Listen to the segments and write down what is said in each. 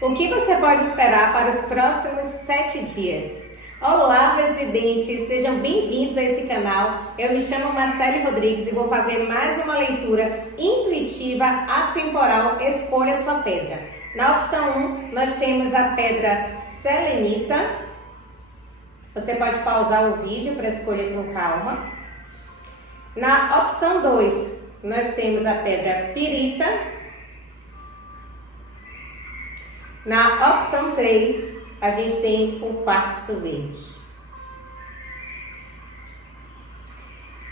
O que você pode esperar para os próximos 7 dias? Olá, meus videntes, sejam bem-vindos a esse canal. Eu me chamo Marcele Rodrigues e vou fazer mais uma leitura intuitiva atemporal. Escolha sua pedra. Na opção 1, nós temos a pedra selenita. Você pode pausar o vídeo para escolher com calma. Na opção 2, nós temos a pedra pirita. Na opção 3, a gente tem o quartzo verde.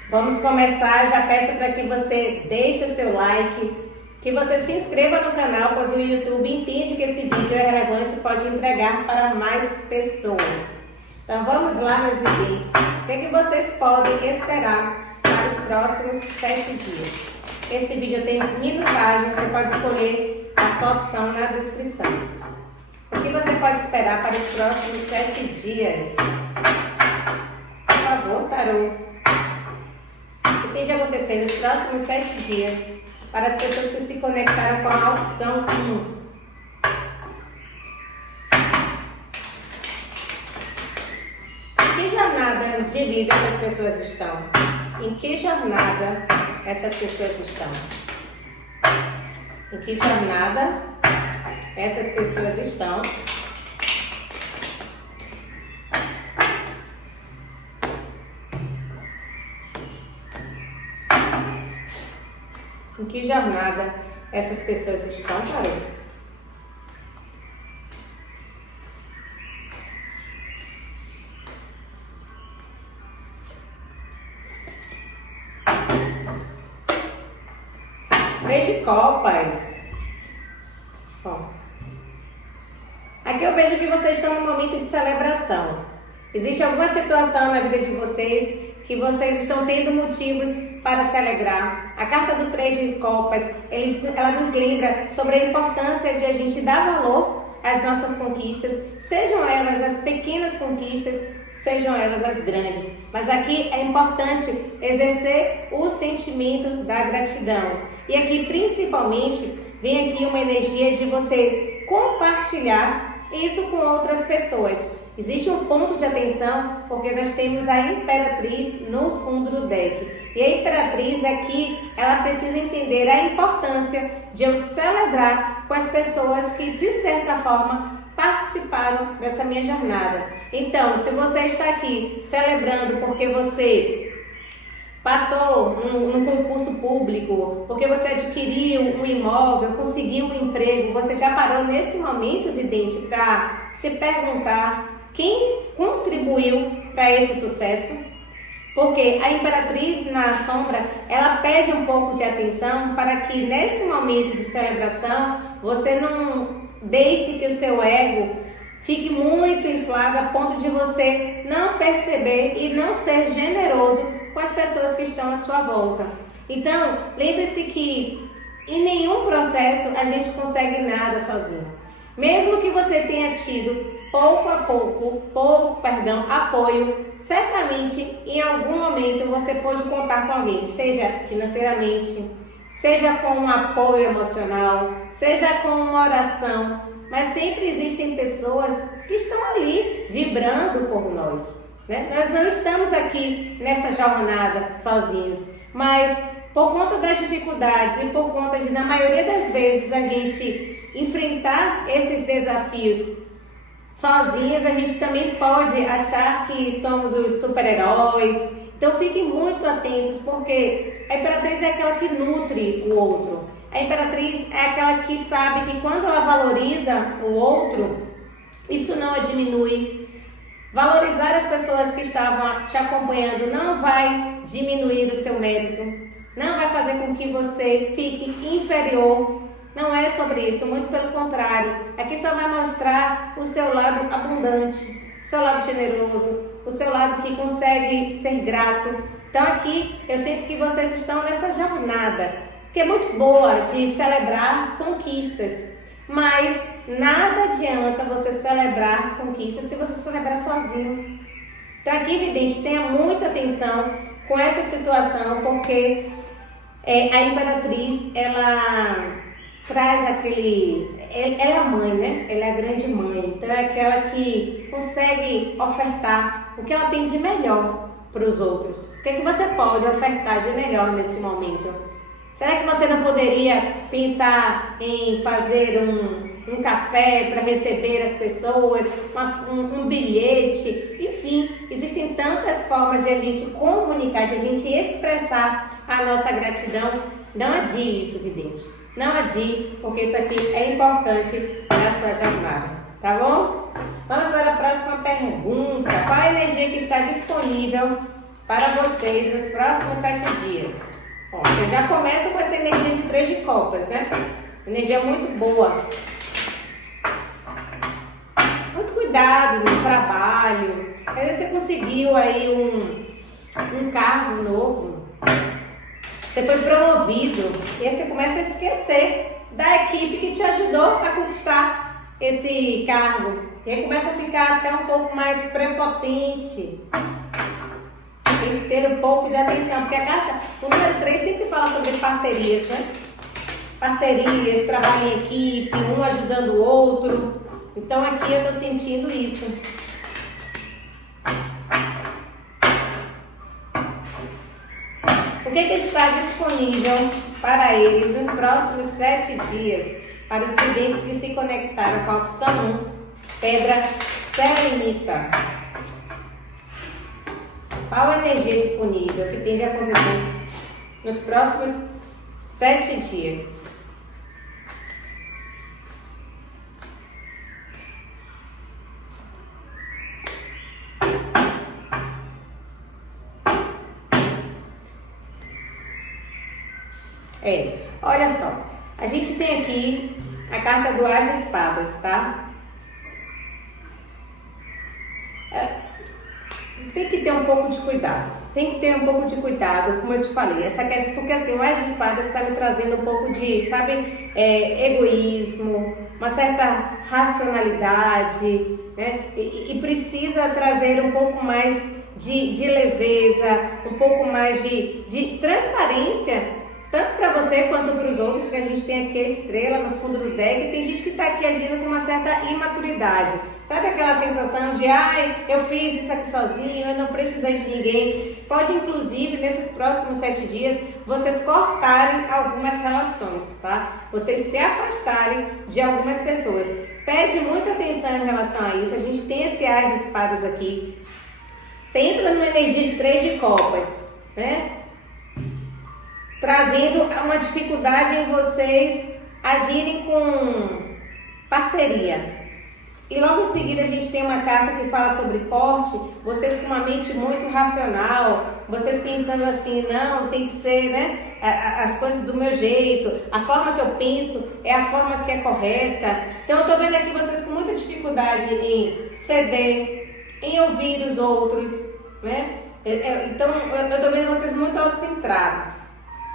Vamos começar, já peço para que você deixe o seu like, que você se inscreva no canal, pois o YouTube entende que esse vídeo é relevante e pode entregar para mais pessoas. Então vamos lá, meus videntes. O que vocês podem esperar para os próximos 7 dias? Esse vídeo tem minutagem, você pode escolher a sua opção na descrição. O que você pode esperar para os próximos 7 dias? Por favor, tarô. O que tem de acontecer nos próximos 7 dias para as pessoas que se conectaram com a opção 1? Em que jornada de vida essas pessoas estão? Em que jornada essas pessoas estão? Em que jornada essas pessoas estão? Em que jornada essas pessoas estão, tarô? Três de copas. Bom, aqui eu vejo que vocês estão num momento de celebração. Existe alguma situação na vida de vocês que vocês estão tendo motivos para se alegrar. A carta do 3 de copas, ela nos lembra sobre a importância de a gente dar valor às nossas conquistas, sejam elas as pequenas conquistas, sejam elas as grandes. Mas aqui é importante exercer o sentimento da gratidão. E aqui, principalmente, vem aqui uma energia de você compartilhar isso com outras pessoas. Existe um ponto de atenção porque nós temos a Imperatriz no fundo do deck. E a Imperatriz aqui, ela precisa entender a importância de eu celebrar com as pessoas que, de certa forma, participaram dessa minha jornada. Então, se você está aqui celebrando porque você passou num concurso público, porque você adquiriu um imóvel, conseguiu um emprego, você já parou nesse momento, vidente, para se perguntar quem contribuiu para esse sucesso? Porque a Imperatriz na sombra, ela pede um pouco de atenção para que nesse momento de celebração, você não deixe que o seu ego fique muito inflado a ponto de você não perceber e não ser generoso com as pessoas que estão à sua volta. Então, lembre-se que em nenhum processo a gente consegue nada sozinho. Mesmo que você tenha tido apoio, certamente em algum momento você pode contar com alguém, seja financeiramente, seja com um apoio emocional, seja com uma oração, mas sempre existem pessoas que estão ali vibrando por nós, né? Nós não estamos aqui nessa jornada sozinhos, mas por conta das dificuldades e por conta de, na maioria das vezes, a gente enfrentar esses desafios sozinhos, a gente também pode achar que somos os super-heróis. Então fiquem muito atentos, porque a Imperatriz é aquela que nutre o outro. A Imperatriz é aquela que sabe que quando ela valoriza o outro, isso não a diminui. Valorizar as pessoas que estavam te acompanhando não vai diminuir o seu mérito, não vai fazer com que você fique inferior. Não é sobre isso, muito pelo contrário. Aqui só vai mostrar o seu lado abundante, o seu lado generoso, o seu lado que consegue ser grato. Então aqui eu sinto que vocês estão nessa jornada, que é muito boa de celebrar conquistas. Mas nada adianta você celebrar conquistas se você celebrar sozinho. Então aqui, vidente, tenha muita atenção com essa situação, porque a Imperatriz, ela traz aquele... Ela é a mãe, né? Ela é a grande mãe. Então é aquela que consegue ofertar o que ela tem de melhor para os outros. O que é que você pode ofertar de melhor nesse momento? Será que você não poderia pensar em fazer um café para receber as pessoas, um bilhete? Enfim, existem tantas formas de a gente comunicar, de a gente expressar a nossa gratidão. Não adie isso, vidente. Não adie, porque isso aqui é importante na sua jornada, tá bom? Vamos para a próxima pergunta. Qual a energia que está disponível para vocês nos próximos 7 dias? Bom, você já começa com essa energia de 3 de copas, né? Energia muito boa. Muito cuidado no trabalho. Às vezes você conseguiu aí um cargo novo. Você foi promovido. E aí você começa a esquecer da equipe que te ajudou a conquistar esse cargo. E aí começa a ficar até um pouco mais prepotente. Tem que ter um pouco de atenção, porque a carta, o número 3 sempre fala sobre parcerias, né? Parcerias, trabalho em equipe, um ajudando o outro. Então aqui eu tô sentindo isso. O que está disponível para eles nos próximos 7 dias? Para os videntes que se conectaram com a opção 1, pedra selenita. Qual a energia disponível que tem de acontecer nos próximos 7 dias? Olha só, a gente tem aqui a carta do As de Espadas, tá? Tem que ter um pouco de cuidado. Tem que ter um pouco de cuidado, como eu te falei. Essa questão, porque assim, o As de Espadas está me trazendo um pouco de, sabe, egoísmo, uma certa racionalidade, né? E precisa trazer um pouco mais de leveza, um pouco mais de transparência, tanto para você quanto para os outros, porque a gente tem aqui a estrela no fundo do deck e tem gente que está aqui agindo com uma certa imaturidade. Sabe aquela sensação de, ai, eu fiz isso aqui sozinho, eu não precisei de ninguém. Pode, inclusive, nesses próximos 7 dias, vocês cortarem algumas relações, tá? Vocês se afastarem de algumas pessoas. Pede muita atenção em relação a isso. A gente tem esse As de Espadas aqui. Você entra numa energia de 3 de copas, né? Trazendo uma dificuldade em vocês agirem com parceria. E logo em seguida a gente tem uma carta que fala sobre corte, vocês com uma mente muito racional, vocês pensando assim, não, tem que ser, né, as coisas do meu jeito, a forma que eu penso é a forma que é correta. Então eu tô vendo aqui vocês com muita dificuldade em ceder, em ouvir os outros, né? Então eu tô vendo vocês muito autocentrados.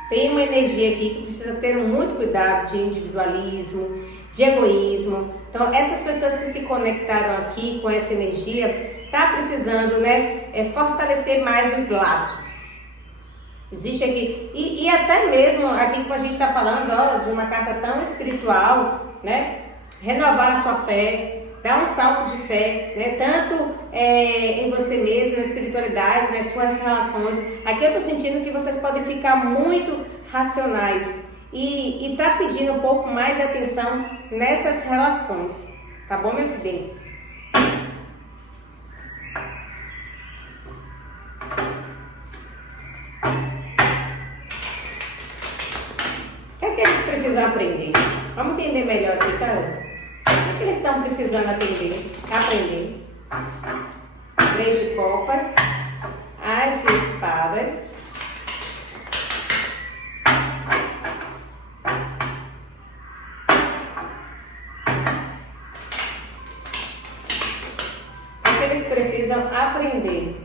Tem uma energia aqui que precisa ter muito cuidado de individualismo, de egoísmo. Então, essas pessoas que se conectaram aqui com essa energia, tá precisando, né, fortalecer mais os laços. Existe aqui, e até mesmo aqui como a gente está falando, ó, de uma carta tão espiritual, né, renovar a sua fé, dar um salto de fé, né, tanto em você mesmo, na espiritualidade, nas suas relações. Aqui eu estou sentindo que vocês podem ficar muito racionais e tá pedindo um pouco mais de atenção nessas relações, tá bom, meus videntes? O que é que eles precisam aprender? Vamos entender melhor aqui, cara? O que eles estão precisando aprender? 3 de copas, As de espadas, o que eles precisam aprender?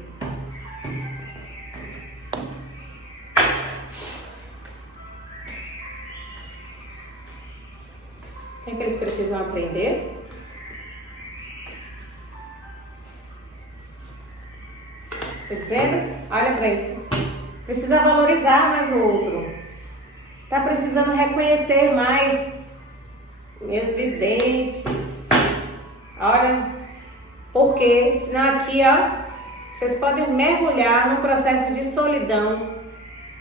O que eles precisam aprender? Tá dizendo? Olha para isso. Precisa valorizar mais o outro. Tá precisando reconhecer mais Meus videntes, olha, porque senão aqui, ó, vocês podem mergulhar num processo de solidão,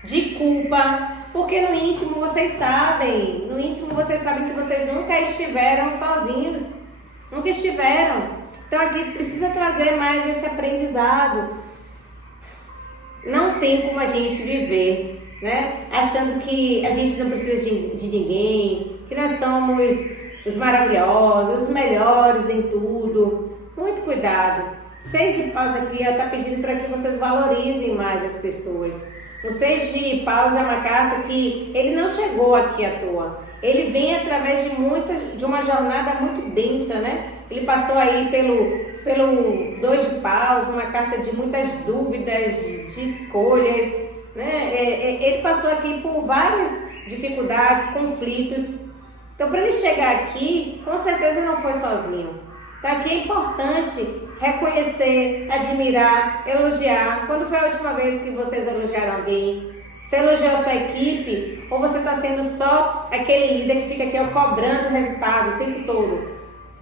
de culpa, porque no íntimo vocês sabem que vocês nunca estiveram sozinhos, nunca estiveram. Então aqui precisa trazer mais esse aprendizado. Não tem como a gente viver, né, achando que a gente não precisa de ninguém, que nós somos os maravilhosos, os melhores em tudo. Muito cuidado. 6 de paus aqui está pedindo para que vocês valorizem mais as pessoas. O 6 de paus é uma carta que ele não chegou aqui à toa. Ele vem através de uma jornada muito densa, né? Ele passou aí pelo 2 de paus, uma carta de muitas dúvidas, de escolhas, né? Ele passou aqui por várias dificuldades, conflitos. Então, para ele chegar aqui, com certeza não foi sozinho. Então, aqui é importante reconhecer, admirar, elogiar. Quando foi a última vez que vocês elogiaram alguém? Você elogiou a sua equipe? Ou você está sendo só aquele líder que fica aqui ó, cobrando o resultado o tempo todo?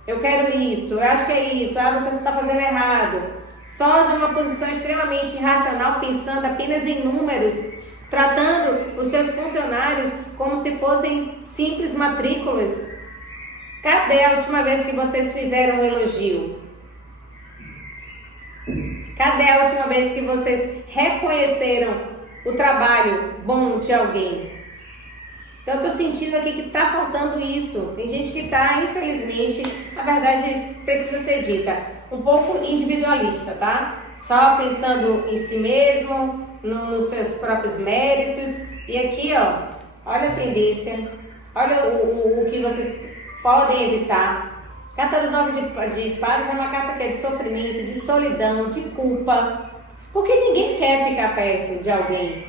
Eu quero isso, eu acho que é isso, você está fazendo errado. Só de uma posição extremamente irracional, pensando apenas em números, tratando os seus funcionários como se fossem simples matrículas. Cadê a última vez que vocês fizeram um elogio? Cadê a última vez que vocês reconheceram o trabalho bom de alguém? Então eu tô sentindo aqui que tá faltando isso. Tem gente que tá, infelizmente, a verdade precisa ser dita, um pouco individualista, tá? Só pensando em si mesmo, nos seus próprios méritos. E aqui, ó, olha a tendência, olha o que vocês podem evitar. Carta do 9 de espadas é uma carta que é de sofrimento, de solidão, de culpa. Porque ninguém quer ficar perto de alguém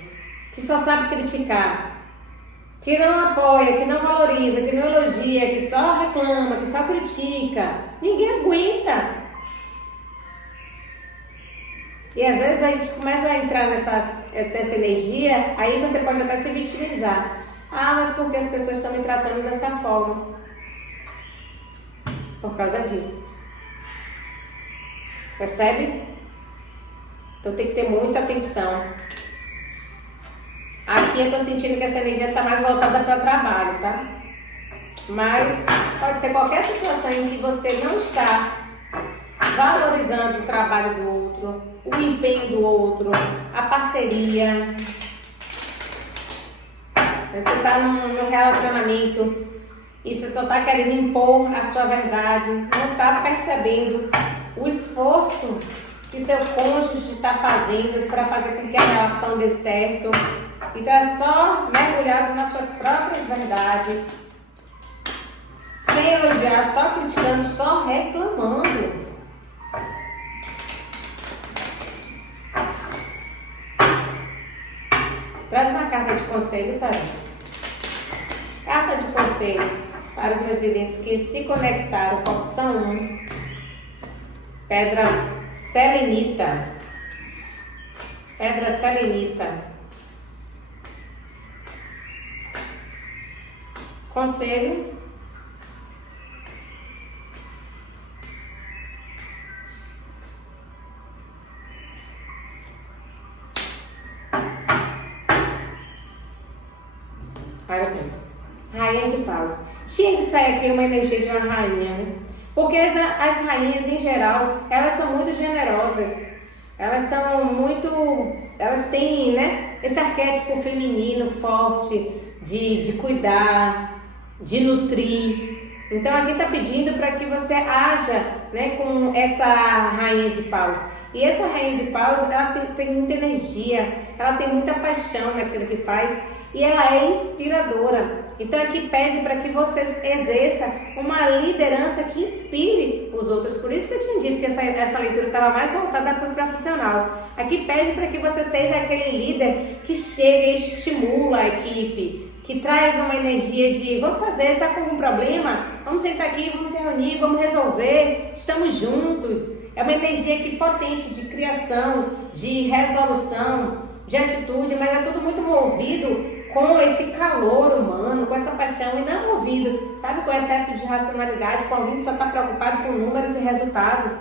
que só sabe criticar, que não apoia, que não valoriza, que não elogia, que só reclama, que só critica. Ninguém aguenta. E às vezes a gente começa a entrar nessa energia, aí você pode até se vitimizar. Ah, mas por que as pessoas estão me tratando dessa forma? Por causa disso. Percebe? Então tem que ter muita atenção. Aqui eu tô sentindo que essa energia está mais voltada para o trabalho, tá? Mas pode ser qualquer situação em que você não está valorizando o trabalho do outro, o empenho do outro, a parceria. Você está num relacionamento e você só está querendo impor a sua verdade, não está percebendo o esforço que seu cônjuge está fazendo para fazer com que a relação dê certo. E está só mergulhado nas suas próprias verdades, sem elogiar, só criticando, só reclamando. Traz uma carta de conselho, tá? Carta de conselho para os meus videntes que se conectaram com a opção 1. Pedra selenita. Pedra selenita. Conselho. Parabéns. Rainha de paus. Tinha que sair aqui uma energia de uma rainha, né? Porque as rainhas, em geral, elas são muito generosas. Elas são muito... Elas têm, né, esse arquétipo feminino forte de cuidar, de nutrir. Então aqui está pedindo para que você haja, né, com essa rainha de paus. E essa rainha de paus, ela tem muita energia, ela tem muita paixão naquilo que faz e ela é inspiradora. Então aqui pede para que você exerça uma liderança que inspire os outros. Por isso que eu tinha dito que essa leitura estava mais voltada para o profissional. Aqui pede para que você seja aquele líder que chega e estimula a equipe, que traz uma energia de vamos fazer, está com algum problema? Vamos sentar aqui, vamos se reunir, vamos resolver, estamos juntos. É uma energia aqui potente de criação, de resolução, de atitude, mas é tudo muito movido com esse calor humano, com essa paixão e não movido, sabe, com excesso de racionalidade, com alguém que só está preocupado com números e resultados.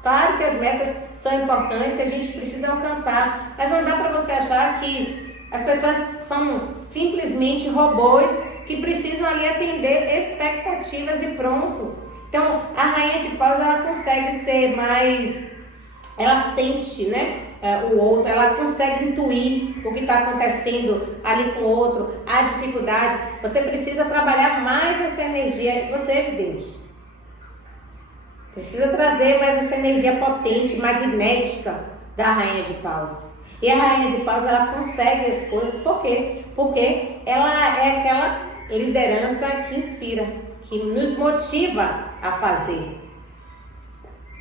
Claro que as metas são importantes e a gente precisa alcançar, mas não dá para você achar que as pessoas são simplesmente robôs que precisam ali atender expectativas e pronto. Então, a rainha de paus, ela consegue ser mais, ela sente, né, o outro, ela consegue intuir o que está acontecendo ali com o outro, a dificuldade. Você precisa trabalhar mais essa energia, você é evidente. Precisa trazer mais essa energia potente, magnética da rainha de paus. E a rainha de paus, ela consegue as coisas, por quê? Porque ela é aquela liderança que inspira, que nos motiva a fazer.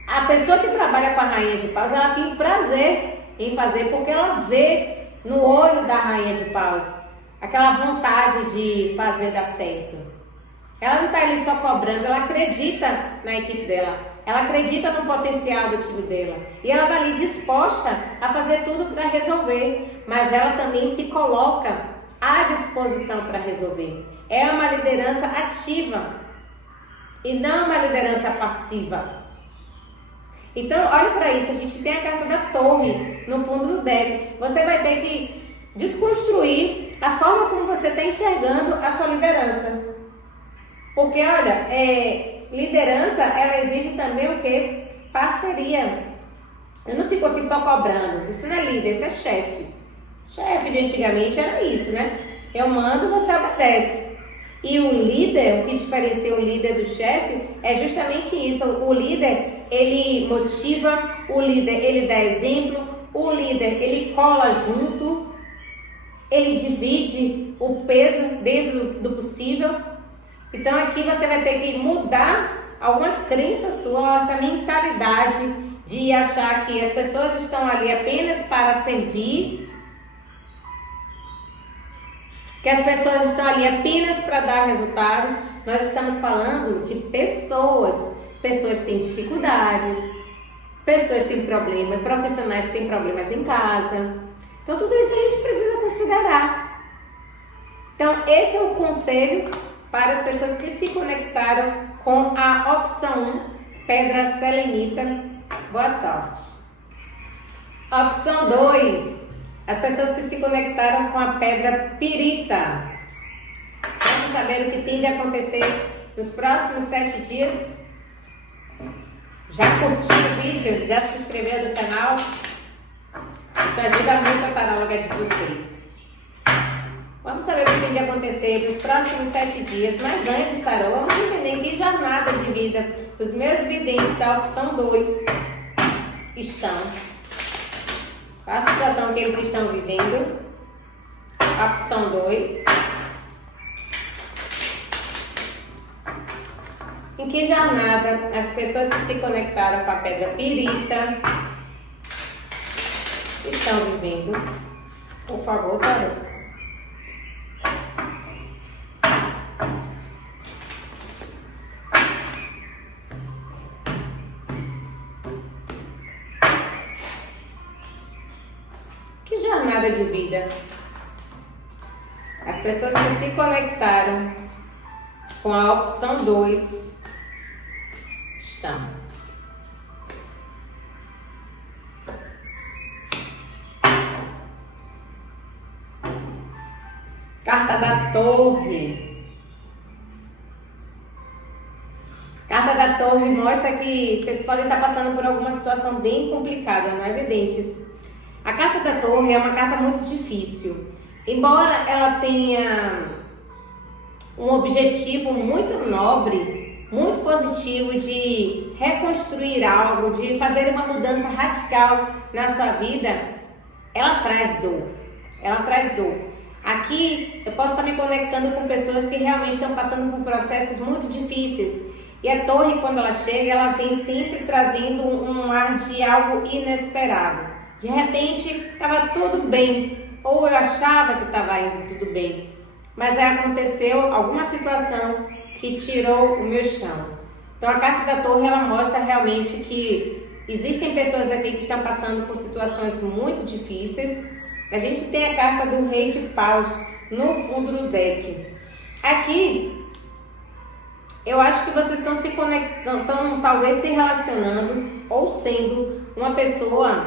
A pessoa que trabalha com a rainha de paus, ela tem prazer em fazer, porque ela vê no olho da rainha de paus aquela vontade de fazer dar certo. Ela não está ali só cobrando, ela acredita na equipe dela, ela acredita no potencial do time dela e ela está ali disposta a fazer tudo para resolver, mas ela também se coloca à disposição para resolver. É uma liderança ativa e não uma liderança passiva. Então, olha para isso, a gente tem a carta da torre no fundo do deck. Você vai ter que desconstruir a forma como você está enxergando a sua liderança. Porque, olha, liderança, ela exige também o quê? Parceria. Eu não fico aqui só cobrando. Isso não é líder, isso é chefe. Chefe de antigamente era isso, né? Eu mando, você obedece. E o líder, o que diferencia o líder do chefe é justamente isso. O líder, ele motiva, o líder, ele dá exemplo, o líder, ele cola junto, ele divide o peso dentro do possível. Então aqui você vai ter que mudar alguma crença sua, essa mentalidade de achar que as pessoas estão ali apenas para servir, que as pessoas estão ali apenas para dar resultados. Nós estamos falando de pessoas. Pessoas têm dificuldades, pessoas têm problemas, profissionais têm problemas em casa. Então tudo isso a gente precisa considerar. Então esse é o conselho para as pessoas que se conectaram com a opção 1, pedra selenita. Boa sorte. A opção 2, as pessoas que se conectaram com a pedra pirita. Vamos saber o que tem de acontecer nos próximos 7 dias. Já curtiu o vídeo? Já se inscreveu no canal? Isso ajuda muito a taróloga de vocês. Vamos saber o que tem de acontecer nos próximos 7 dias, mas antes, tarô, vamos entender em que jornada de vida os meus videntes da opção 2 estão. Qual a situação que eles estão vivendo? A opção 2. Em que jornada as pessoas que se conectaram com a pedra pirita estão vivendo? Por favor, tarô. Que jornada de vida as pessoas que se conectaram com a opção 2 estão? Carta da Torre. Carta da Torre mostra que vocês podem estar passando por alguma situação bem complicada, não é, videntes? A carta da Torre é uma carta muito difícil. Embora ela tenha um objetivo muito nobre, muito positivo de reconstruir algo, de fazer uma mudança radical na sua vida, ela traz dor. Ela traz dor. Aqui eu posso estar me conectando com pessoas que realmente estão passando por processos muito difíceis. E a torre, quando ela chega, ela vem sempre trazendo um ar de algo inesperado. De repente, estava tudo bem. Ou eu achava que estava indo tudo bem. Mas aí aconteceu alguma situação que tirou o meu chão. Então a carta da torre, ela mostra realmente que existem pessoas aqui que estão passando por situações muito difíceis. A gente tem a carta do rei de paus, no fundo do deck. Aqui, eu acho que vocês estão se conectando, estão talvez se relacionando ou sendo uma pessoa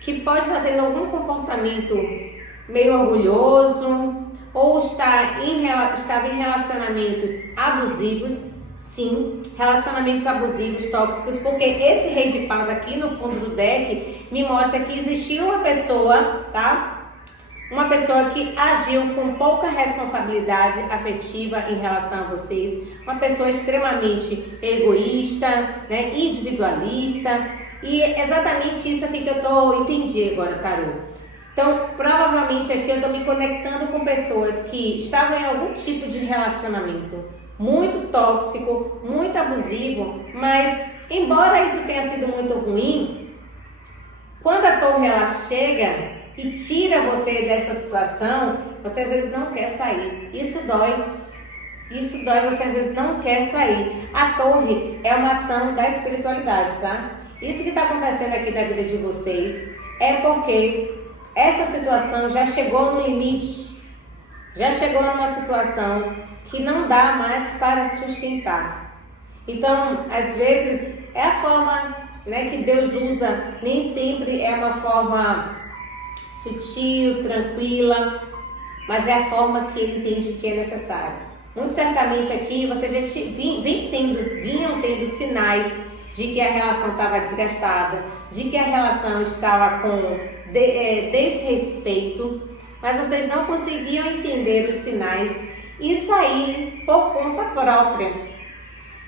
que pode estar tendo algum comportamento meio orgulhoso ou estava em relacionamentos abusivos, sim, relacionamentos abusivos, tóxicos, porque esse Rei de Paus aqui no fundo do deck me mostra que existia uma pessoa, tá? Uma pessoa que agiu com pouca responsabilidade afetiva em relação a vocês, uma pessoa extremamente egoísta, né, individualista, e exatamente isso aqui que eu entendi agora, Tarô. Então, provavelmente aqui eu estou me conectando com pessoas que estavam em algum tipo de relacionamento muito tóxico, muito abusivo, mas embora isso tenha sido muito ruim, quando a torre ela chega e tira você dessa situação, você às vezes não quer sair. Isso dói. Isso dói, você às vezes não quer sair. A torre é uma ação da espiritualidade, tá? Isso que está acontecendo aqui na vida de vocês é porque essa situação já chegou no limite. Já chegou numa situação que não dá mais para sustentar. Então, às vezes, é a forma, né, que Deus usa. Nem sempre é uma forma sutil, tranquila, mas é a forma que ele entende que é necessária. Muito certamente aqui vocês já vinham tendo sinais de que a relação estava desgastada, de que a relação estava com desrespeito, mas vocês não conseguiam entender os sinais e sair por conta própria.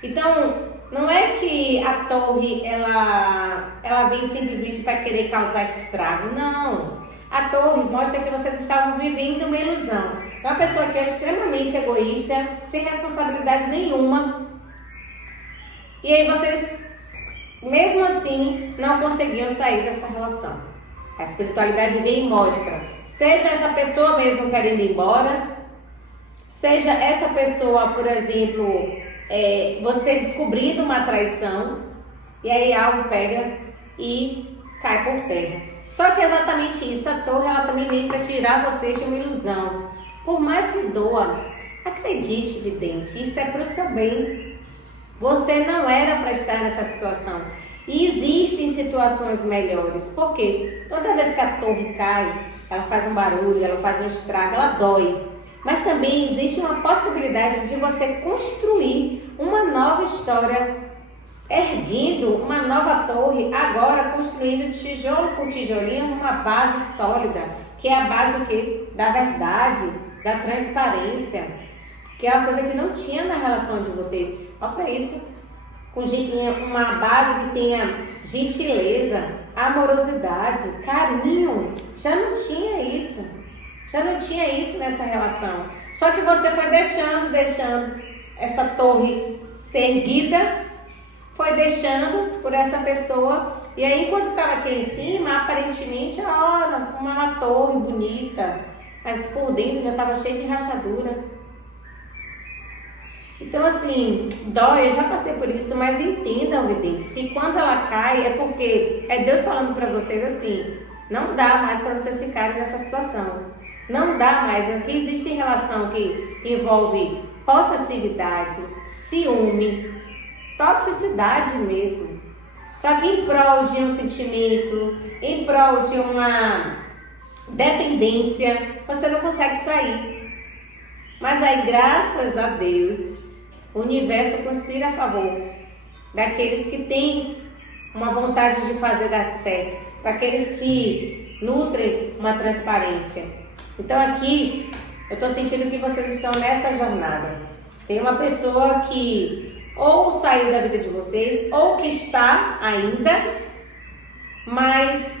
Então, não é que a torre ela vem simplesmente para querer causar estrago, não. A torre mostra que vocês estavam vivendo uma ilusão. É uma pessoa que é extremamente egoísta, sem responsabilidade nenhuma. E aí vocês, mesmo assim, não conseguiam sair dessa relação. A espiritualidade vem e mostra. Seja essa pessoa mesmo querendo ir embora, seja essa pessoa, por exemplo, você descobrindo uma traição, e aí algo pega e cai por terra. Só que é exatamente isso, a torre ela também vem para tirar vocês de uma ilusão. Por mais que doa, acredite, vidente, isso é para o seu bem. Você não era para estar nessa situação. E existem situações melhores. Por quê? Toda vez que a torre cai, ela faz um barulho, ela faz um estrago, ela dói. Mas também existe uma possibilidade de você construir uma nova história, erguendo uma nova torre, agora construindo tijolo por tijolinho, uma base sólida, que é a base o quê? Da verdade, da transparência, que é uma coisa que não tinha na relação de vocês. Olha para isso, com uma base que tenha gentileza, amorosidade, carinho. Já não tinha isso. Já não tinha isso nessa relação. Só que você foi deixando essa torre ser erguida, foi deixando por essa pessoa, e aí enquanto estava aqui em cima, aparentemente, olha, uma torre bonita, mas por dentro já estava cheio de rachadura. Então assim, dói, eu já passei por isso, mas entendam, videntes, que quando ela cai é porque é Deus falando para vocês assim, não dá mais para vocês ficarem nessa situação. Não dá mais, aqui existe relação que envolve possessividade, ciúme, toxicidade mesmo. Só que em prol de um sentimento, em prol de uma dependência, você não consegue sair. Mas aí, graças a Deus, o universo conspira a favor daqueles que têm uma vontade de fazer dar certo, daqueles que nutrem uma transparência. Então aqui, eu estou sentindo que vocês estão nessa jornada. Tem uma pessoa que ou saiu da vida de vocês, ou que está ainda, mas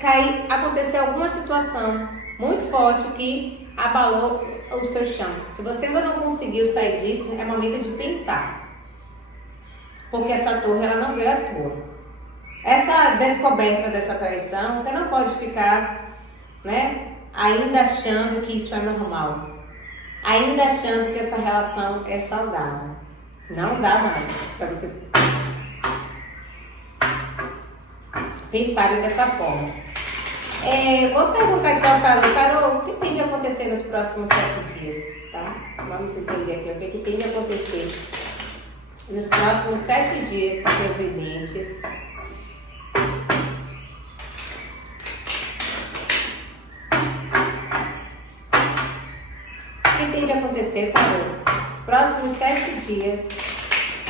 aconteceu alguma situação muito forte que abalou o seu chão. Se você ainda não conseguiu sair disso, é momento de pensar. Porque essa torre, ela não veio à toa. Essa descoberta dessa traição, você não pode ficar, né, ainda achando que isso é normal. Ainda achando que essa relação é saudável. Não dá mais para vocês pensarem dessa forma. Vou perguntar aqui ao tarô. Tarô, o que tem de acontecer nos próximos 7 dias? Tá? Vamos entender aqui o que tem de acontecer nos próximos 7 dias para os videntes. O que tem de acontecer, tarô? Nos próximos 7 dias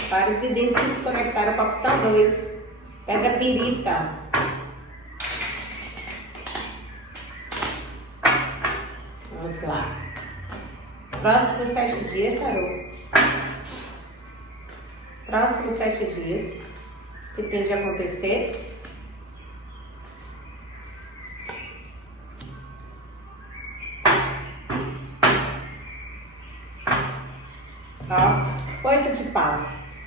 para os videntes que se conectaram com a opção 2, pedra pirita. Vamos lá. Próximos 7 dias, tarô. Próximos 7 dias. O que tem de acontecer? Ó, 8 de paus.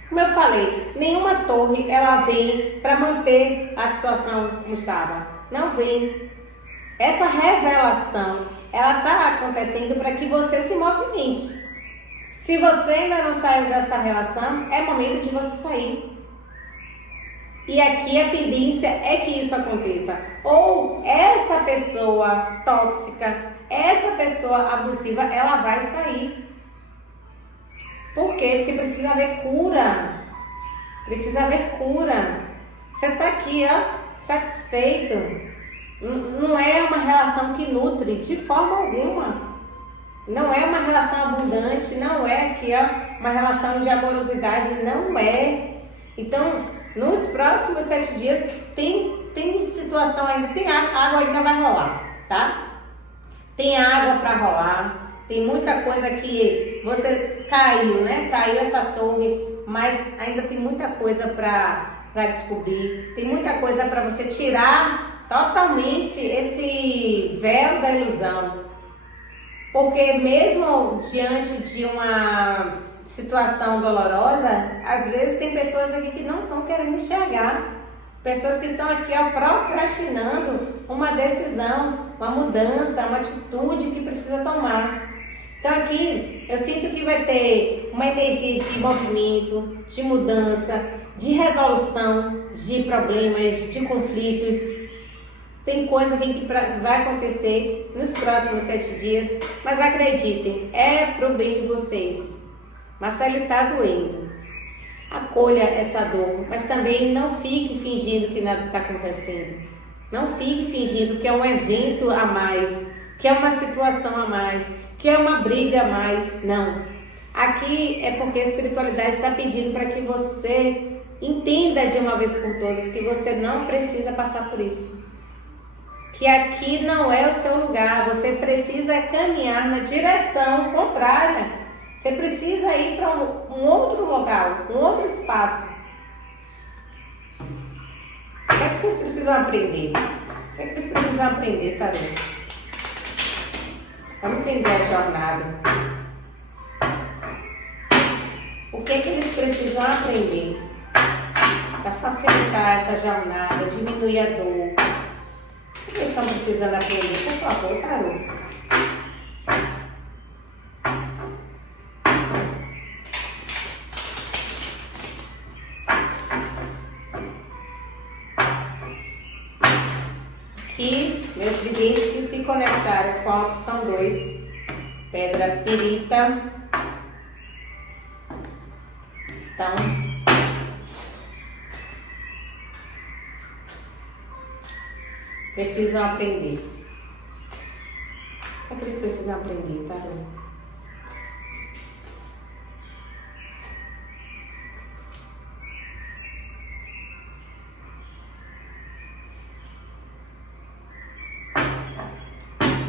Como eu falei, nenhuma torre ela vem para manter a situação como estava. Não vem. Essa revelação, ela está acontecendo para que você se movimente. Se você ainda não saiu dessa relação, é momento de você sair. E aqui a tendência é que isso aconteça. Ou essa pessoa tóxica, essa pessoa abusiva, ela vai sair. Por quê? Porque precisa haver cura. Precisa haver cura. Você está aqui, ó, satisfeito. Não é uma relação que nutre de forma alguma. Não é uma relação abundante, não é aqui, ó, uma relação de amorosidade, não é. Então, nos próximos 7 dias tem situação ainda, tem água ainda vai rolar, tá? Tem água para rolar, tem muita coisa que você caiu, né? Caiu essa torre, mas ainda tem muita coisa para descobrir, tem muita coisa para você tirar totalmente esse véu da ilusão. Porque mesmo diante de uma situação dolorosa, às vezes tem pessoas aqui que não estão querendo enxergar. Pessoas que estão aqui ó, procrastinando uma decisão, uma mudança, uma atitude que precisa tomar. Então aqui eu sinto que vai ter uma energia de movimento, de mudança, de resolução de problemas, de conflitos. Tem coisa que vai acontecer nos próximos 7 dias, mas acreditem, é pro bem de vocês. Marcelo está doendo. Acolha essa dor, mas também não fique fingindo que nada está acontecendo. Não fique fingindo que é um evento a mais, que é uma situação a mais, que é uma briga a mais. Não. Aqui é porque a espiritualidade está pedindo para que você entenda de uma vez por todas que você não precisa passar por isso. Que aqui não é o seu lugar, você precisa caminhar na direção contrária. Você precisa ir para um outro local, um outro espaço. O que é que vocês precisam aprender? O que é que vocês precisam aprender, Tarô? Vamos entender a jornada. O que é que eles precisam aprender para facilitar essa jornada, diminuir a dor? O que eles estão precisando aprender? Por favor, Tarô. Aqui, meus videntes que se conectaram com a opção 2, pedra pirita, estão precisam aprender. O que eles precisam aprender, tá?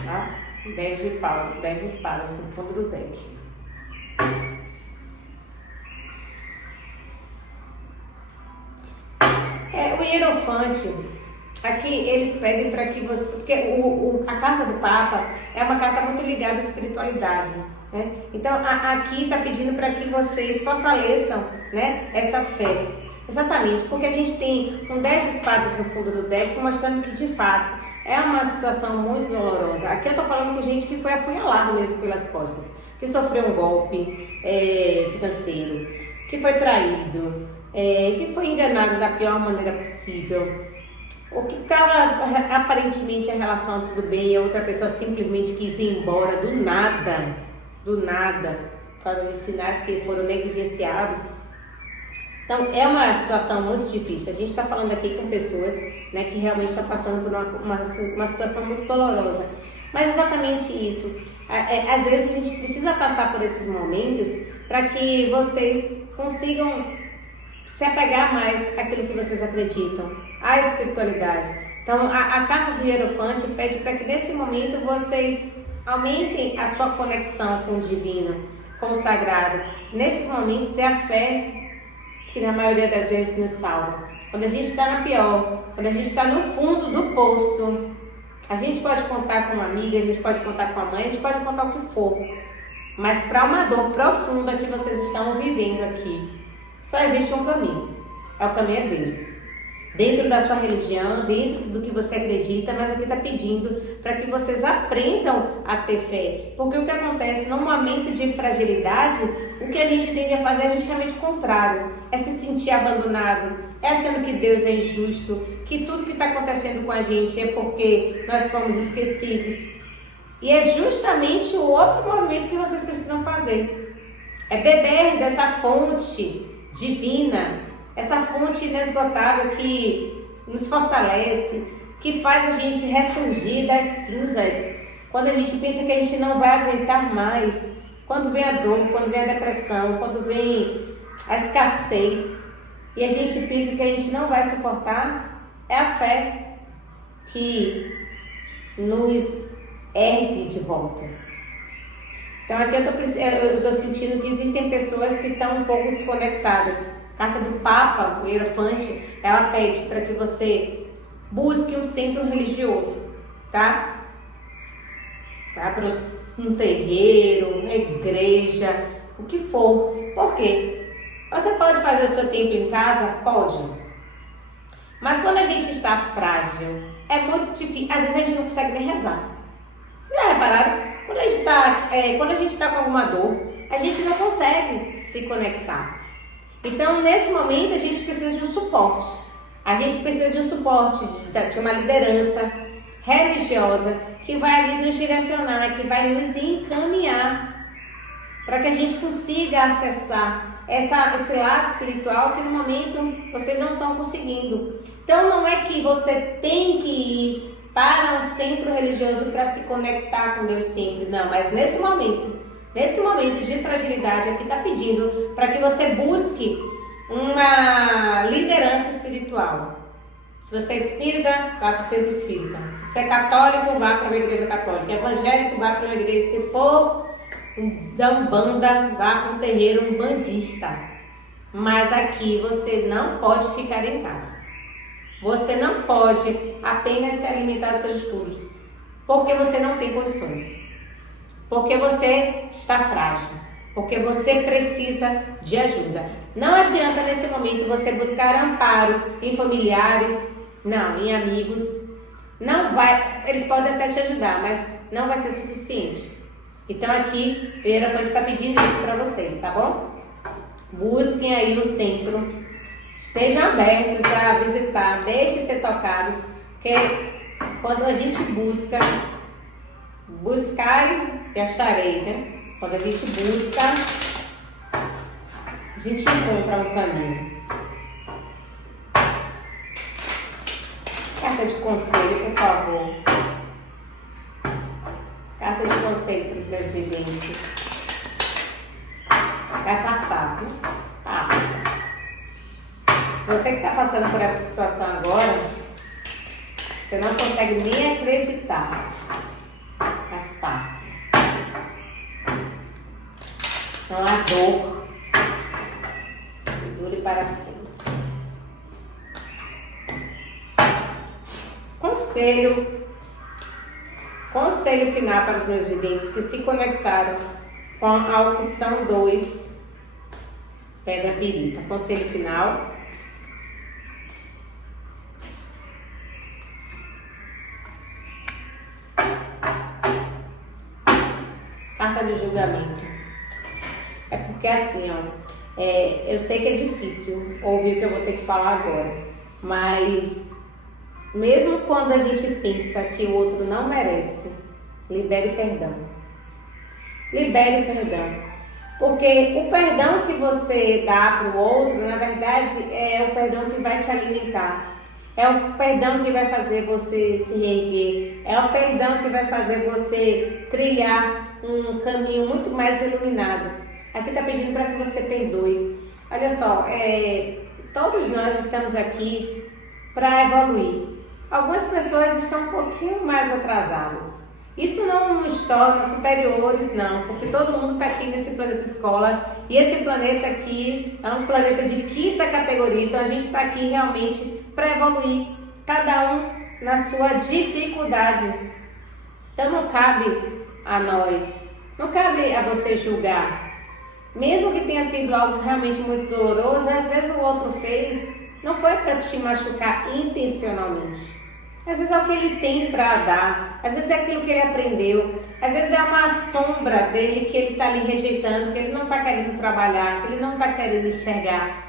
Tá? 10 de pau, 10 de espadas no fundo do deck. O Hierofante, aqui eles pedem para que você, porque a carta do Papa é uma carta muito ligada à espiritualidade, né? Então aqui está pedindo para que vocês fortaleçam, né, essa fé. Exatamente, porque a gente tem um 10 de espadas no fundo do deck mostrando que de fato é uma situação muito dolorosa. Aqui eu estou falando com gente que foi apunhalado mesmo pelas costas, que sofreu um golpe financeiro, que foi traído, que foi enganado da pior maneira possível. o que estava aparentemente a relação tudo bem e a outra pessoa simplesmente quis ir embora do nada, por causa de sinais que foram negligenciados. Então, é uma situação muito difícil. A gente está falando aqui com pessoas, né, que realmente estão passando por uma situação muito dolorosa. Mas exatamente isso. Às vezes a gente precisa passar por esses momentos para que vocês consigam se apegar mais àquilo que vocês acreditam, à espiritualidade. Então, a carta do Hierophante pede para que nesse momento vocês aumentem a sua conexão com o divino, com o sagrado. Nesses momentos é a fé que na maioria das vezes nos salva. Quando a gente está na pior, quando a gente está no fundo do poço, a gente pode contar com uma amiga, a gente pode contar com a mãe, a gente pode contar o que for. Mas para uma dor profunda que vocês estão vivendo aqui, só existe um caminho. O caminho é Deus. Dentro da sua religião, dentro do que você acredita, mas aqui está pedindo para que vocês aprendam a ter fé. Porque o que acontece num momento de fragilidade, o que a gente tende a fazer é justamente o contrário. É se sentir abandonado, é achando que Deus é injusto, que tudo que está acontecendo com a gente é porque nós fomos esquecidos. E é justamente o outro movimento que vocês precisam fazer. É beber dessa fonte divina, essa fonte inesgotável que nos fortalece, que faz a gente ressurgir das cinzas. Quando a gente pensa que a gente não vai aguentar mais, quando vem a dor, quando vem a depressão, quando vem a escassez, e a gente pensa que a gente não vai suportar, é a fé que nos ergue de volta. Então aqui eu estou sentindo que existem pessoas que estão um pouco desconectadas. A carta do Papa, o Hierophante, ela pede para que você busque um centro religioso, tá? Vá para um terreiro, uma igreja, o que for. Por quê? Você pode fazer o seu templo em casa? Pode. Mas quando a gente está frágil, é muito difícil. Às vezes a gente não consegue nem rezar. Já repararam? Quando a gente está com alguma dor, a gente não consegue se conectar. Então, nesse momento, a gente precisa de um suporte. A gente precisa de um suporte, de uma liderança religiosa que vai ali nos direcionar, que vai nos encaminhar para que a gente consiga acessar esse lado espiritual que no momento vocês não estão conseguindo. Então, não é que você tem que ir para um centro religioso para se conectar com Deus sempre. Não, mas nesse momento de fragilidade, aqui está pedindo para que você busque uma liderança espiritual. Se você é espírita, vá para o centro espírita. Se é católico, vá para uma igreja católica. Evangélico, vá para uma igreja. Se for da Umbanda, vá para um terreiro umbandista. Mas aqui você não pode ficar em casa. Você não pode apenas se alimentar dos seus estudos, porque você não tem condições. Porque você está frágil, porque você precisa de ajuda. Não adianta nesse momento você buscar amparo em familiares, não, em amigos. Não vai, eles podem até te ajudar, mas não vai ser suficiente. Então aqui o Hierophante está pedindo isso para vocês, tá bom? Busquem aí o centro, estejam abertos a visitar, deixem ser tocados, porque quando a gente buscar e acharei, né? Quando a gente busca, a gente encontra um caminho. Carta de conselho, por favor. Carta de conselho para os meus videntes. Vai passar, viu? Passa. Você que está passando por essa situação agora, você não consegue nem acreditar. Mas passa. Não há dor que dure para sempre. Conselho final para os meus videntes que se conectaram com a opção 2, pedra pirita. Conselho final. Carta de julgamento. É porque assim, ó, eu sei que é difícil ouvir o que eu vou ter que falar agora, mas Mesmo quando a gente pensa que o outro não merece, libere perdão. Libere perdão. Porque o perdão que você dá para o outro, na verdade, é o perdão que vai te alimentar. É o perdão que vai fazer você se reerguer. É o perdão que vai fazer você trilhar um caminho muito mais iluminado. Aqui está pedindo para que você perdoe. Olha só, todos nós estamos aqui para evoluir. Algumas pessoas estão um pouquinho mais atrasadas. Isso não nos torna superiores, não, porque todo mundo está aqui nesse planeta escola e esse planeta aqui é um planeta de quinta categoria, então a gente está aqui realmente para evoluir, cada um na sua dificuldade. Então não cabe a nós, não cabe a você julgar. Mesmo que tenha sido algo realmente muito doloroso, às vezes o outro fez, não foi para te machucar intencionalmente. Às vezes é o que ele tem para dar, às vezes é aquilo que ele aprendeu, às vezes é uma sombra dele que ele está ali rejeitando, que ele não está querendo trabalhar, que ele não está querendo enxergar.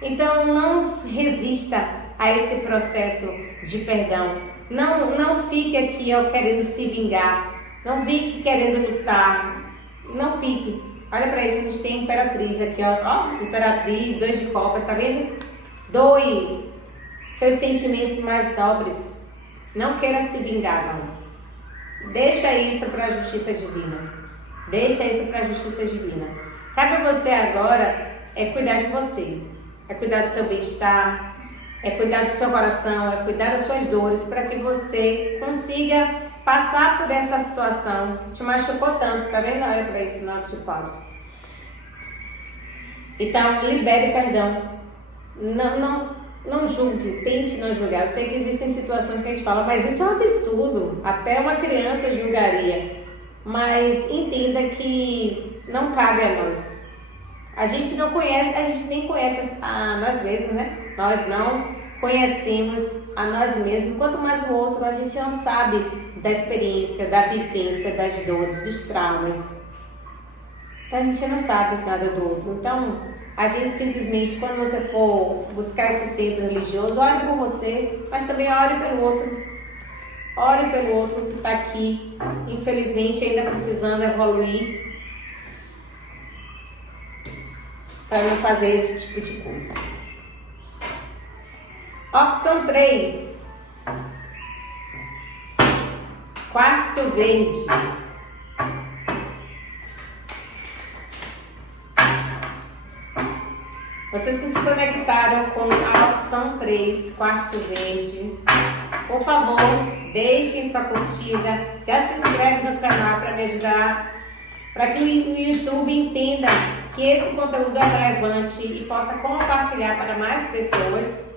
Então não resista a esse processo de perdão. Não fique aqui querendo se vingar, não fique querendo lutar, não fique. Olha para isso, a gente tem a Imperatriz aqui, ó, Imperatriz, 2 de copas, tá vendo? Doe seus sentimentos mais nobres. Não queira se vingar, não. Deixa isso para a justiça divina. Deixa isso para a justiça divina. Cabe a você agora cuidar de você. É cuidar do seu bem-estar, é cuidar do seu coração, é cuidar das suas dores, para que você consiga passar por essa situação que te machucou tanto. Tá vendo? Olha para isso, 9 de paus. Então, libere perdão. Não julgue, tente não julgar. Eu sei que existem situações que a gente fala, mas isso é um absurdo. Até uma criança julgaria. Mas entenda que não cabe a nós. A gente não conhece, a gente nem conhece a nós mesmos, né? Nós não conhecemos a nós mesmos. Quanto mais o outro, a gente não sabe da experiência, da vivência, das dores, dos traumas. Então a gente não sabe nada do outro. Então, a gente simplesmente, quando você for buscar esse centro religioso, ore por você, mas também ore pelo outro. Ore pelo outro que está aqui, infelizmente ainda precisando evoluir, para não fazer esse tipo de coisa. Opção 3. Quartzo verde. Vocês que se conectaram com a opção 3, quartzo verde, por favor, deixem sua curtida, já se inscreve no canal para me ajudar, para que o YouTube entenda que esse conteúdo é relevante e possa compartilhar para mais pessoas.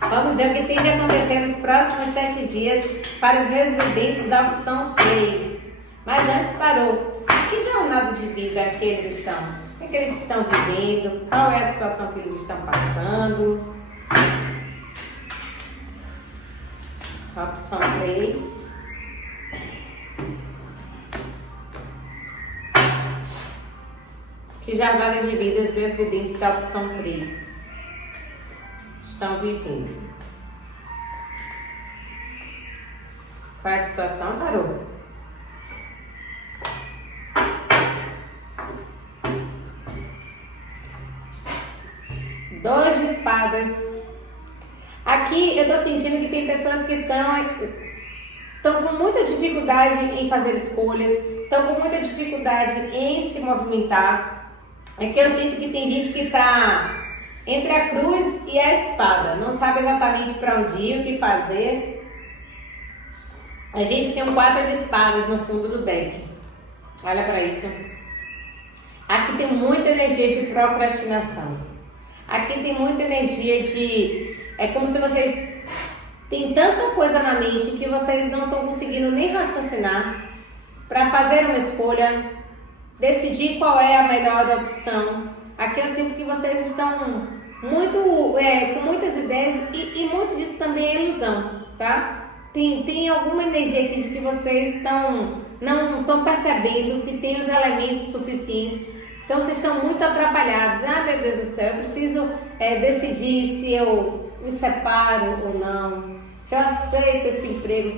Vamos ver o que tem de acontecer nos próximos 7 dias para os meus videntes da opção 3. Mas antes, tarô. Que jornada de vida que eles estão? O que eles estão vivendo? Qual é a situação que eles estão passando? Opção 3. Que jornada de vida os meus videntes da opção 3 estão vivendo? Qual é a situação, tarô? Dois de espadas. Aqui eu tô sentindo que tem pessoas que estão com muita dificuldade em fazer escolhas, estão com muita dificuldade em se movimentar. É que eu sinto que tem gente que está entre a cruz e a espada, não sabe exatamente para onde ir, o que fazer. A gente tem um 4 de espadas no fundo do deck. Olha para isso. Aqui tem muita energia de procrastinação. Aqui tem muita energia de... É como se vocês têm tanta coisa na mente que vocês não estão conseguindo nem raciocinar para fazer uma escolha, decidir qual é a melhor opção. Aqui eu sinto que vocês estão muito, com muitas ideias e muito disso também é ilusão, tá? Tem alguma energia aqui de que vocês não estão percebendo que tem os elementos suficientes Então vocês estão muito atrapalhados. Ah, meu Deus do céu, eu preciso decidir se eu me separo ou não, se eu aceito esse emprego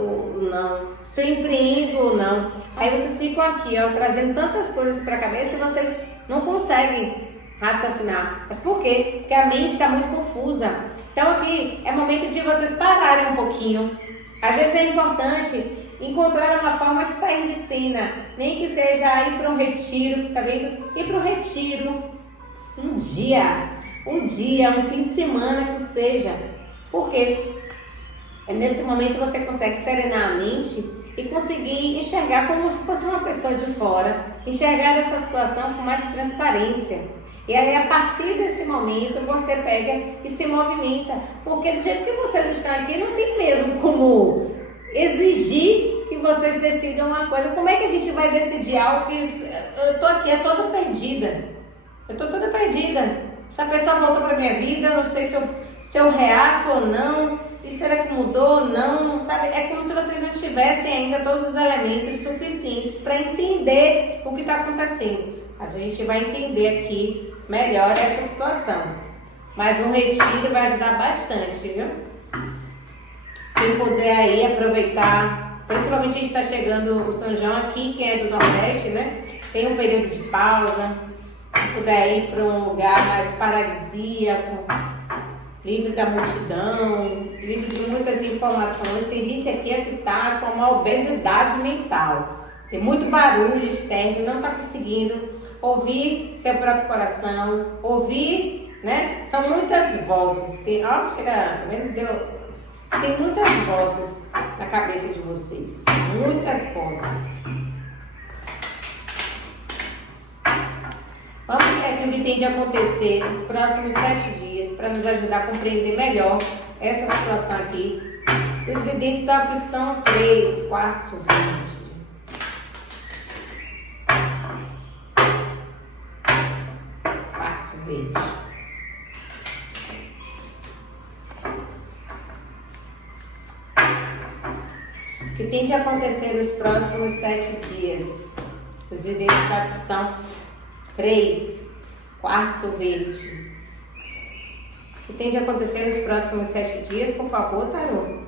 ou não, se eu empreendo ou não. Aí vocês ficam aqui, ó, trazendo tantas coisas para a cabeça e vocês não conseguem raciocinar. Mas por quê? Porque a mente está muito confusa. Então aqui é momento de vocês pararem um pouquinho. Às vezes é importante encontrar uma forma de sair de cena, nem que seja ir para um retiro, tá vendo? Ir para um retiro, um dia, um fim de semana que seja. Por quê? Nesse momento você consegue serenar a mente e conseguir enxergar como se fosse uma pessoa de fora, enxergar essa situação com mais transparência. E aí a partir desse momento você pega e se movimenta, porque do jeito que vocês estão aqui não tem mesmo como exigir que vocês decidam uma coisa. Como é que a gente vai decidir algo que eu tô aqui, toda perdida? Eu tô toda perdida. Essa pessoa voltou para minha vida, eu não sei se eu reato ou não, e será que mudou ou não, sabe? É como se vocês não tivessem ainda todos os elementos suficientes para entender o que está acontecendo. Mas a gente vai entender aqui melhor essa situação. Mas um retiro vai ajudar bastante, viu? Quem puder aí aproveitar, principalmente a gente está chegando o São João aqui, quem é do Nordeste, né? Tem um período de pausa, quem puder ir para um lugar mais paradisíaco, livre da multidão, livre de muitas informações. Tem gente aqui que está com uma obesidade mental, tem muito barulho externo, não está conseguindo ouvir seu próprio coração, ouvir, né? São muitas vozes. Tem, ó, chega, tá vendo? Tem muitas vozes na cabeça de vocês. Muitas vozes. Vamos ver aqui o que tem de acontecer nos próximos 7 dias para nos ajudar a compreender melhor essa situação aqui. Os videntes da opção 3, quartzo verde. Quartzo verde. O que tem de acontecer nos próximos 7 dias? Os videntes da opção 3, quartzo verde. O que tem de acontecer nos próximos 7 dias, por favor, tarô?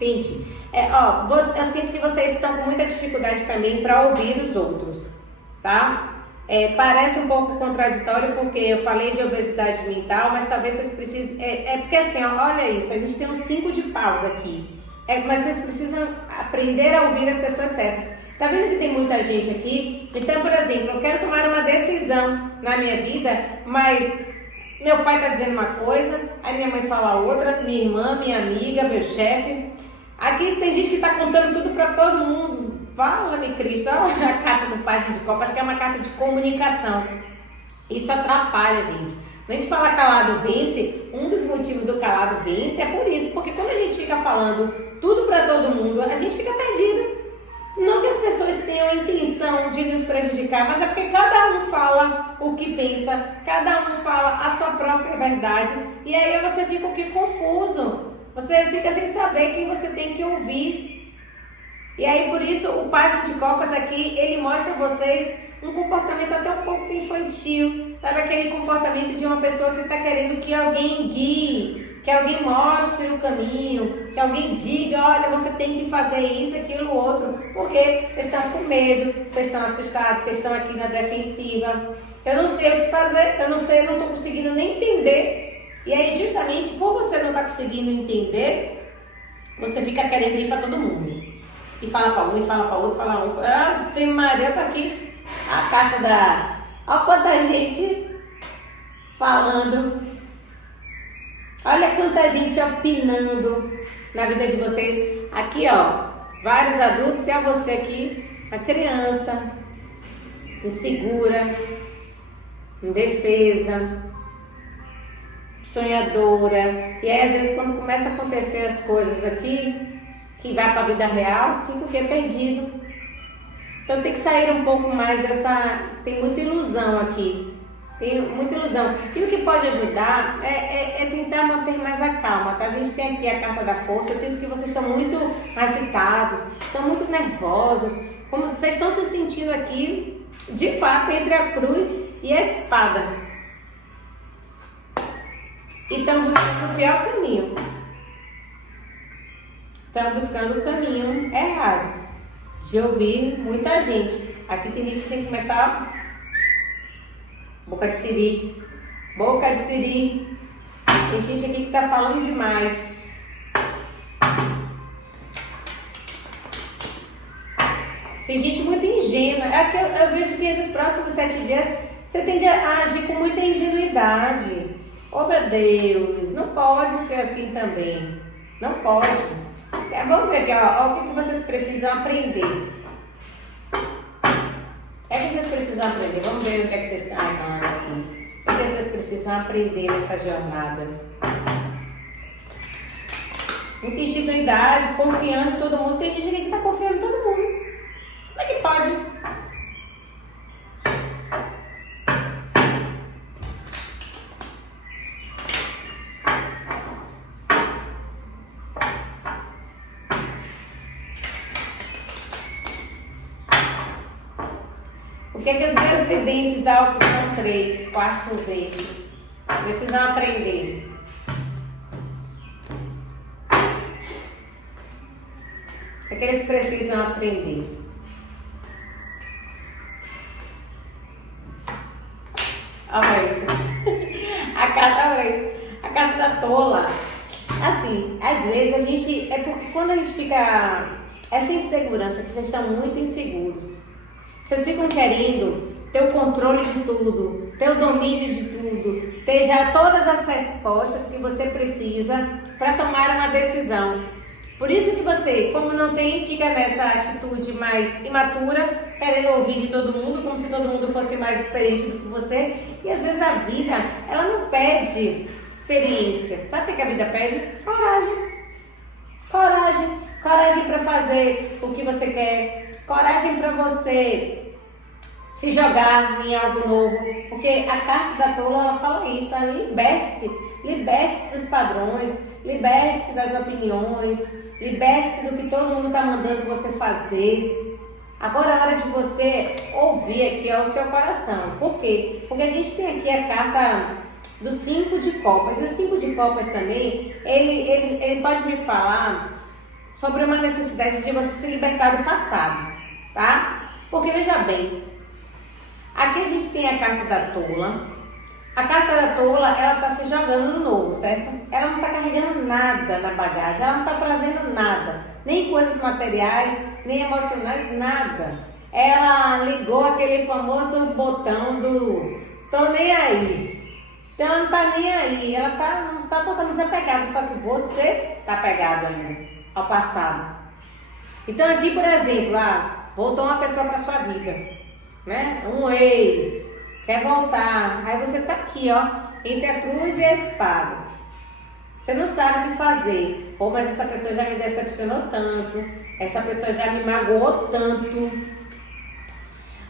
Entendi. Eu sinto que vocês estão com muita dificuldade também para ouvir os outros, tá? Parece um pouco contraditório porque eu falei de obesidade mental, mas talvez vocês precisem... porque assim, olha isso, a gente tem um 5 de paus aqui, mas vocês precisam aprender a ouvir as pessoas certas. Tá vendo que tem muita gente aqui? Então, por exemplo, eu quero tomar uma decisão na minha vida, mas meu pai tá dizendo uma coisa, aí minha mãe fala outra, minha irmã, minha amiga, meu chefe. Aqui tem gente que tá contando tudo para todo mundo. Fala-me Cristo, olha a carta do Pajem de Copas, que é uma carta de comunicação. Isso atrapalha, gente. Quando a gente fala calado vence, um dos motivos do calado vence é por isso, porque quando a gente fica falando tudo para todo mundo, a gente fica perdido. Não que as pessoas tenham a intenção de nos prejudicar, mas é porque cada um fala o que pensa, cada um fala a sua própria verdade, e aí você fica o que confuso, você fica sem saber quem você tem que ouvir. E aí por isso o Pajem de Copas aqui, ele mostra a vocês um comportamento até um pouco infantil, sabe, aquele comportamento de uma pessoa que está querendo que alguém guie, que alguém mostre o caminho, que alguém diga, olha, você tem que fazer isso, aquilo, outro, porque vocês estão com medo, vocês estão assustados, vocês estão aqui na defensiva, eu não sei o que fazer, eu não estou conseguindo nem entender, e aí justamente por você não estar conseguindo entender, você fica querendo ir para todo mundo, e fala para um, e fala para outro, fala um, Ave Maria, para aqui, a carta da, olha quanta gente falando. Olha quanta gente opinando na vida de vocês. Aqui, ó, vários adultos e a você aqui, a criança, insegura, indefesa, sonhadora. E aí, às vezes, quando começa a acontecer as coisas aqui, que vai para a vida real, fica o quê? Perdido. Então tem que sair um pouco mais dessa... Tem muita ilusão aqui. Tem muita ilusão. E o que pode ajudar é tentar manter mais a calma, tá? A gente tem aqui a carta da força. Eu sinto que vocês são muito agitados, estão muito nervosos, como vocês estão se sentindo aqui, de fato, entre a cruz e a espada. E estão buscando o pior caminho. Estão buscando o caminho errado. De ouvir muita gente. Aqui tem gente que tem que começar... Boca de siri. Boca de siri. Tem gente aqui que tá falando demais. Tem gente muito ingênua. Aqui eu vejo que nos próximos 7 dias você tende a agir com muita ingenuidade. Oh meu Deus, não pode ser assim também. Não pode. Vamos ver aqui, ó, o que vocês precisam aprender. Vocês precisam aprender. Vamos ver o que vocês estão aqui. O que vocês precisam aprender nessa jornada. Muita ingenuidade, confiando em todo mundo. Tem gente que está confiando em todo mundo. Como é que pode? O que os meus videntes da opção 3, quartzo verde, precisam aprender? O que eles precisam aprender? Olha isso. A carta da tola. Assim, às vezes a gente... É porque quando a gente fica... Essa insegurança, que vocês estão muito inseguros. Vocês ficam querendo ter o controle de tudo, ter o domínio de tudo, ter já todas as respostas que você precisa para tomar uma decisão. Por isso que você, como não tem, fica nessa atitude mais imatura, querendo ouvir de todo mundo, como se todo mundo fosse mais experiente do que você. E às vezes a vida, ela não pede experiência. Sabe o que a vida pede? Coragem. Coragem. Coragem para fazer o que você quer. Coragem para você se jogar em algo novo, porque a carta da tola, ela fala isso, ela liberte-se dos padrões, liberte-se das opiniões, liberte-se do que todo mundo está mandando você fazer. Agora é hora de você ouvir aqui o seu coração. Por quê? Porque a gente tem aqui a carta do 5 de copas, e o 5 de copas também, ele pode me falar sobre uma necessidade de você se libertar do passado, tá? Porque veja bem, aqui a gente tem a carta da tola. A carta da tola, ela está se jogando no novo, certo? Ela não está carregando nada na bagagem, ela não está trazendo nada, nem coisas materiais, nem emocionais, nada. Ela ligou aquele famoso botão do tô nem aí. Então ela não está nem aí, ela não está totalmente desapegada, só que você está apegado ainda ao passado. Então aqui, por exemplo, voltou uma pessoa para sua vida, né? Um ex, quer voltar, aí você tá aqui, ó, entre a cruz e a espada. Você não sabe o que fazer. Pô, mas essa pessoa já me decepcionou tanto, essa pessoa já me magoou tanto.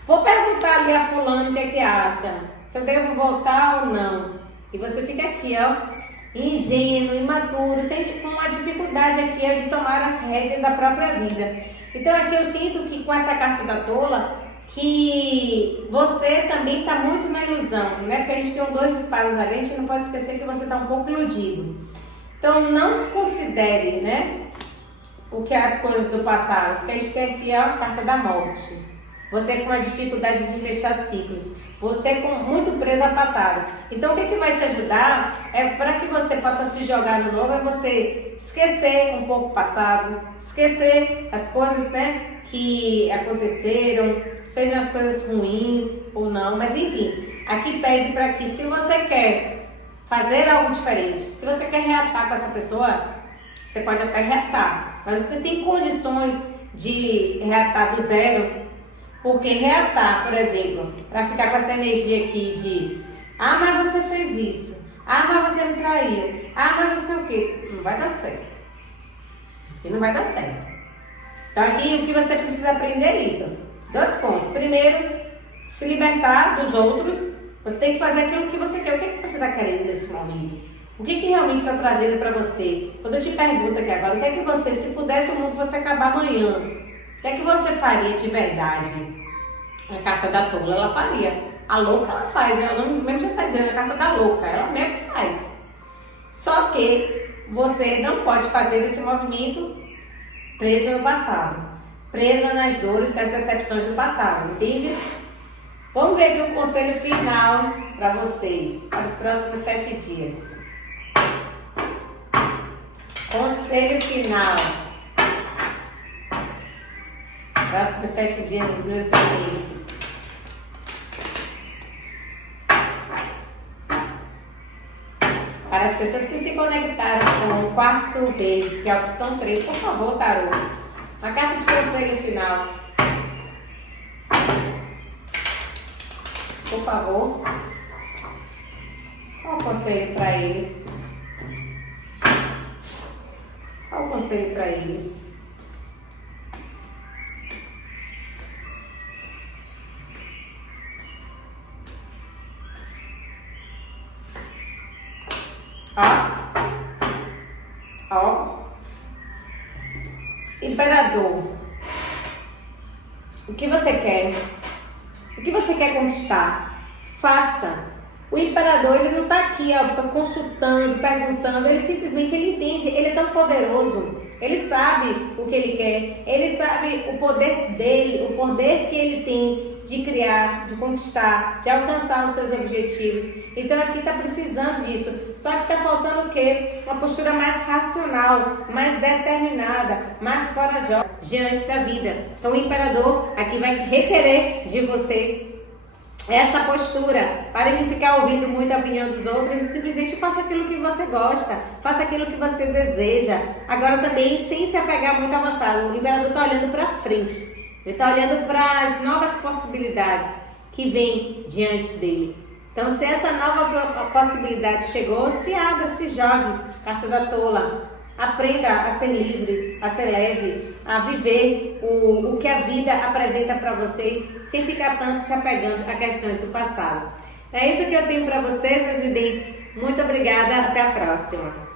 Vou perguntar ali a fulano o que é que acha, se eu devo voltar ou não. E você fica aqui, ó, ingênuo, imaturo, com uma dificuldade aqui de tomar as rédeas da própria vida. Então aqui eu sinto que com essa carta da tola, que você também está muito na ilusão, né? Porque a gente tem 2 espadas ali, a gente não pode esquecer que você está um pouco iludido. Então não desconsidere, né, o que é as coisas do passado, porque a gente tem aqui a carta da morte. Você com a dificuldade de fechar ciclos. Você muito preso ao passado. Então o que vai te ajudar é para que você possa se jogar no novo, é você esquecer um pouco o passado, esquecer as coisas, né, que aconteceram, sejam as coisas ruins ou não, mas enfim, aqui pede para que, se você quer fazer algo diferente, se você quer reatar com essa pessoa, você pode até reatar, mas você tem condições de reatar do zero. Porque reatar, por exemplo, para ficar com essa energia aqui de mas você fez isso, mas você me traiu, mas não sei o quê, não vai dar certo. E não vai dar certo. Então aqui o que você precisa aprender é isso. 2 pontos. Primeiro, se libertar dos outros. Você tem que fazer aquilo que você quer. O que é que você está querendo nesse momento? O que realmente está trazendo para você? Quando eu te pergunto aqui agora, o que é que você, se pudesse o mundo fosse acabar amanhã, o que é que você faria de verdade? A carta da tola, ela faria. A louca, ela faz. Ela não, mesmo já está dizendo a carta da louca, ela mesmo faz. Só que você não pode fazer esse movimento preso no passado. Presa nas dores das decepções do passado, entende? Vamos ver aqui um conselho final para vocês, para os próximos 7 dias. Conselho final. Próximos 7 dias dos meus videntes. Para as pessoas que se conectaram com o quartzo verde, que é a opção 3, por favor, tarô. Uma carta de conselho final. Por favor. Qual o conselho para eles? Qual o conselho para eles? Ó. Imperador. O que você quer? O que você quer conquistar? Faça. O imperador, ele não está aqui consultando, perguntando, ele simplesmente entende, ele é tão poderoso, ele sabe o que ele quer, ele sabe o poder dele, o poder que ele tem de criar, de conquistar, de alcançar os seus objetivos. Então aqui está precisando disso, só que está faltando o quê? Uma postura mais racional, mais determinada, mais corajosa diante da vida. Então o imperador aqui vai requerer de vocês essa postura. Pare de ficar ouvindo muito a opinião dos outros e simplesmente faça aquilo que você gosta, faça aquilo que você deseja. Agora também sem se apegar muito ao passado. O imperador está olhando para frente, ele está olhando para as novas possibilidades que vêm diante dele. Então se essa nova possibilidade chegou, se abra, se jogue. Carta da tola. Aprenda a ser livre, a ser leve, a viver o que a vida apresenta para vocês, sem ficar tanto se apegando a questões do passado. É isso que eu tenho para vocês, meus videntes. Muito obrigada, até a próxima.